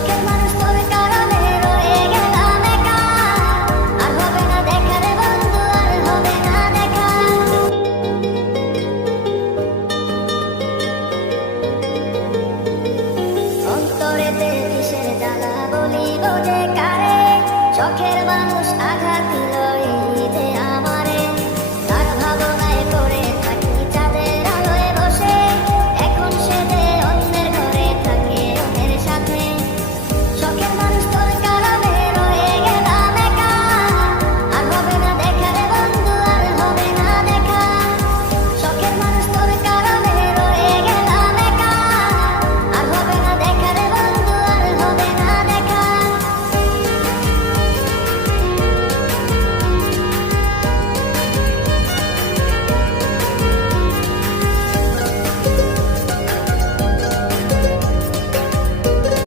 শখের মানুষ তোর কারণে রয়ে গেলাম একা, আর হবে না দেখা রে বন্ধু, আর হবে না দেখা। অন্তরেতে কিসের জ্বালা বলিব যে কারে, শখের মানুষ আঘাত দিল এই যে